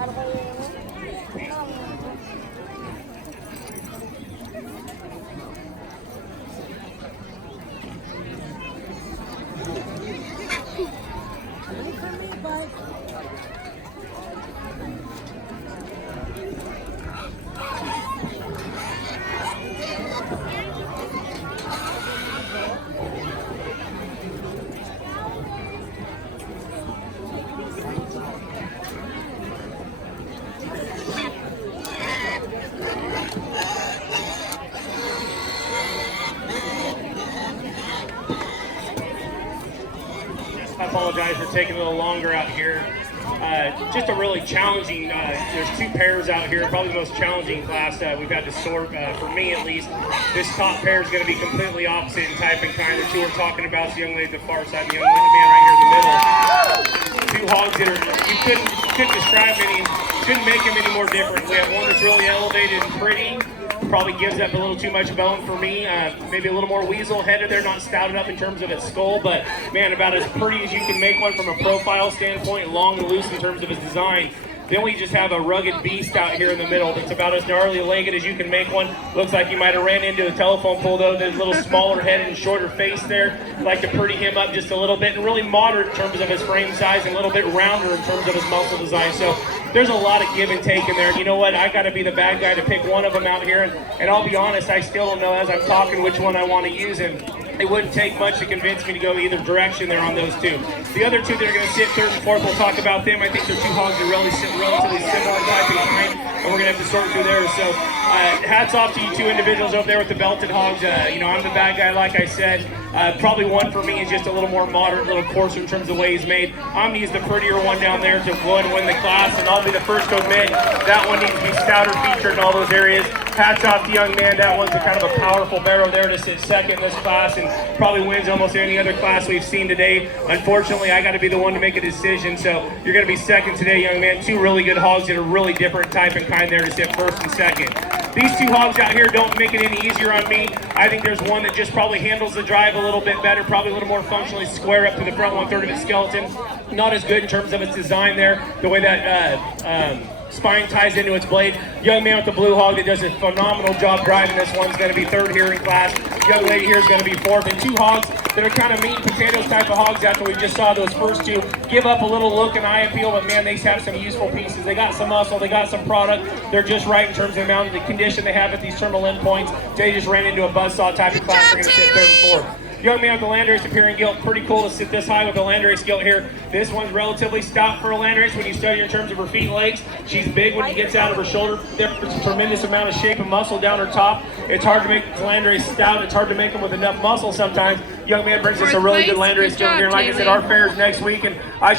I apologize for taking a little longer out here. Just a really challenging, there's two pairs out here, probably the most challenging class we've had to sort, for me at least. This top pair is going to be completely opposite in type and kind. The two we're talking about is the young lady at the far side and the young man right here in the middle. Two hogs that are, you couldn't describe any, couldn't make them any more different. We have one that's really elevated and pretty. Probably gives up a little too much bone for me. Maybe a little more weasel headed there, not stouted up in terms of its skull, but man, about as pretty as you can make one from a profile standpoint, long and loose in terms of its design. Then we just have a rugged beast out here in the middle that's about as gnarly legged as you can make one. Looks like you might have ran into a telephone pole though. There's a little smaller head and shorter face there. Like to pretty him up just a little bit, and really moderate in terms of his frame size and a little bit rounder in terms of his muscle design. So there's a lot of give and take in there. And you know what? I got to be the bad guy to pick one of them out here. And I'll be honest, I still don't know as I'm talking which one I want to use. And it wouldn't take much to convince me to go either direction there on those two. The other two that are going to sit third and fourth, we'll talk about them. I think they're two hogs that really sit relatively similar type of kind, and we're going to have to sort through there. So hats off to you two individuals over there with the belted hogs. You know, I'm the bad guy, like I said. Probably one for me is just a little more moderate, a little coarser in terms of the way he's made. I'm going to use the prettier one down there to go and win the class, and I'll be the first to admit that one needs to be stouter featured in all those areas. Hats off to young man. That one's a kind of a powerful barrel there to sit second in this class and probably wins almost any other class we've seen today. Unfortunately, I got to be the one to make a decision, so you're going to be second today, young man. Two really good hogs that are really different type and kind there to sit first and second. These two hogs out here don't make it any easier on me. I think there's one that just probably handles the drive a little bit better, probably a little more functionally square up to the front 1/3 of its skeleton. Not as good in terms of its design there, the way that spine ties into its blade. Young man with the blue hog that does a phenomenal job driving this one's going to be third here in class. Young lady here is going to be fourth. And two hogs that are kind of meat and potatoes type of hogs after we just saw those first two. Give up a little look and eye appeal, but man, they have some useful pieces. They got some muscle, they got some product. They're just right in terms of the amount of the condition they have at these terminal endpoints. They just ran into a buzzsaw type of class. They're going to sit third and fourth. Young man with the landrace appearing gilt, pretty cool to sit this high with the landrace gilt here. This one's relatively stout for a landrace when you study her in terms of her feet and legs. She's big when she gets out of her shoulder. There's a tremendous amount of shape and muscle down her top. It's hard to make the landrace stout. It's hard to make them with enough muscle sometimes. Young man brings us a really good landrace gilt here. Like I said, our fair is next week, and I sure